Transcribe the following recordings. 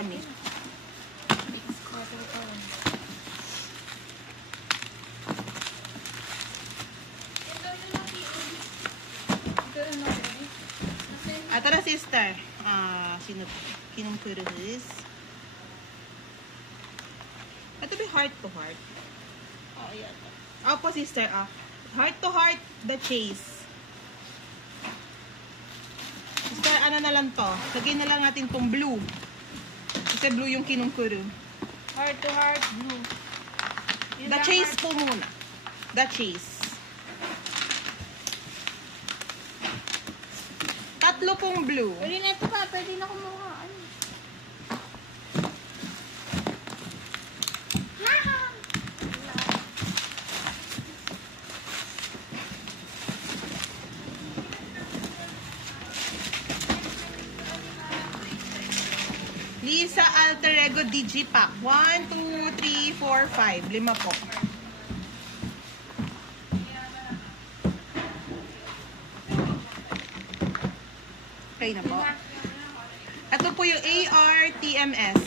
Lenny. Ito na sister. Sino? Kinong Cruz. Ito ba heart to heart? Oh, yan. Opo sister. Heart to heart, the chase. Sister, ano na lang to? Lagyan na lang natin tong blue. Kasi blue yung Kinong Cruz. Heart to heart, blue. The chase po muna. The chase. Tatlo pong blue. Pwede na ito pa, pwede na kumuha. Ano? Lisa Alterego Digipack. 1, 2, 3, 4, 5. 5 po. Okay na po. Ito po yung ARTMS.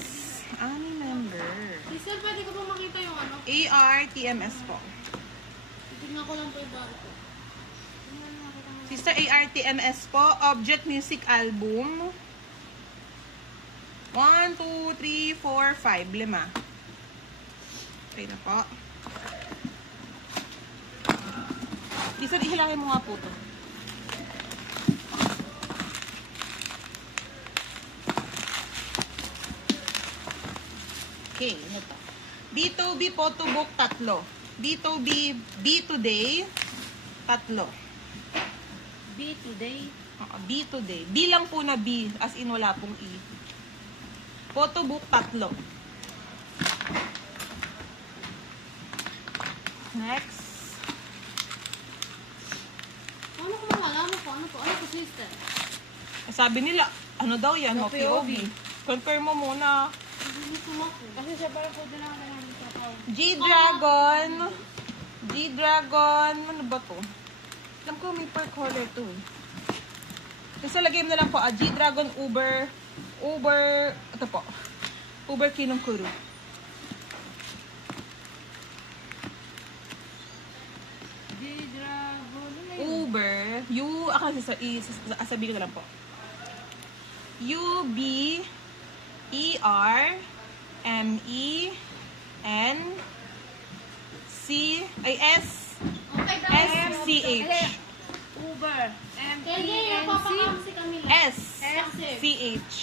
Any member. Sister, pwede ko po makita yung ano? ARTMS po. Tignan ko lang po yung bago ko. Sister, ARTMS po. Object Music Album. 1, 2, 3, 4, 5. 5. Okay na po. Sister, ihilangin mo nga po to. Okay, ano to? B2B Photobook, 3. B2B B Today, 3. B today. B Today. B lang po na B, as in wala pong E. Photobook, 3. Next. Ano ko malalaman ko? Ano po? Ano po, sister? Sabi nila, ano daw yan? No, POV. Confirm mo muna. Kasi siya parang po din ako namin sa tao. G-Dragon. G-Dragon. Ano ba to? Alam ko may per color to. Kasi lagay mo na lang po, G-Dragon Uber, ito po. Uber Kinong Cruz. G-Dragon. Uber, sasabihin ko na lang po. U-B-E-R-M-E-N-C-S-C-H. Uber. M-P-N-C. S-C-H.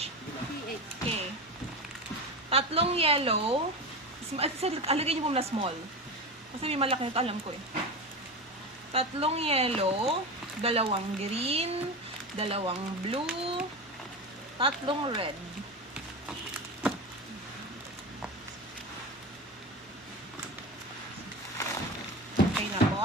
Okay. 3 yellow. Alagay niyo po na small. Kasi may malaki nito, alam ko eh. 3 yellow, 2 green, 2 blue, 3 red. Okay na po.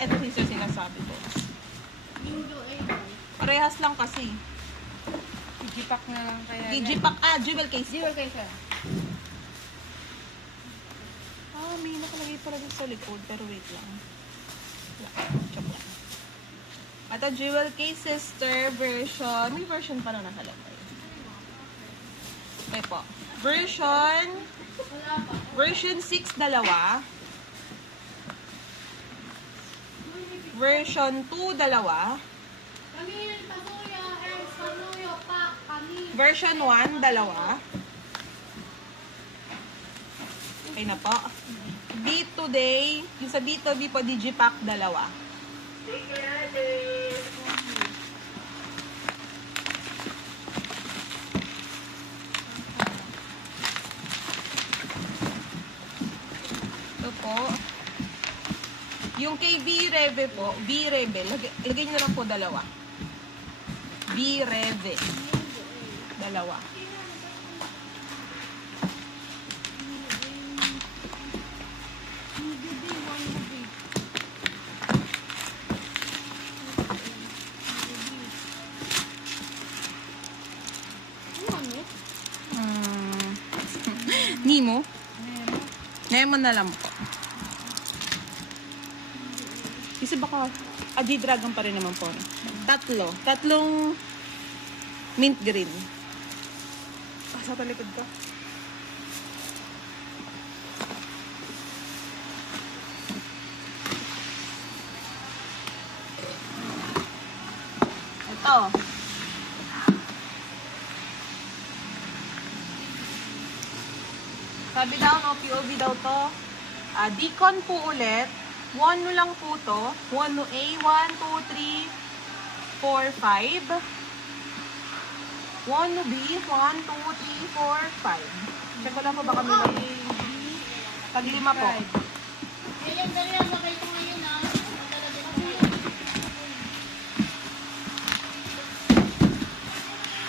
Ito yung sinasabi ko. Parehas lang kasi. Digipack na lang kaya. Digipack, jewel case. Jewel case siya. May nakalagay pala dun sa likod, pero wait lang. Chop lang. At jewel case sister version. May version pa na nakalagay. Okay po. Version 6 dalawa. Version 2 dalawa. Version 1 dalawa. Okay na po. B Today, yung sa B2B po, Digipack, 2. Ito po. Yung kay B-Reve po, B-Reve, lagay nyo na lang po 2. B-Reve. 2. Nemo? Nemo na lang po. Kasi baka Dragon pa rin naman po. Tatlong mint green. Sa talikod ko. Ito. Sabi daw, no, POV daw to. Deacon po ulit. 1 no lang po to. 1 no A. 1, 2, 3, 4, 5. 1 no B. 1, 2, 3, 4, 5. Check ko lang po baka may taglima po.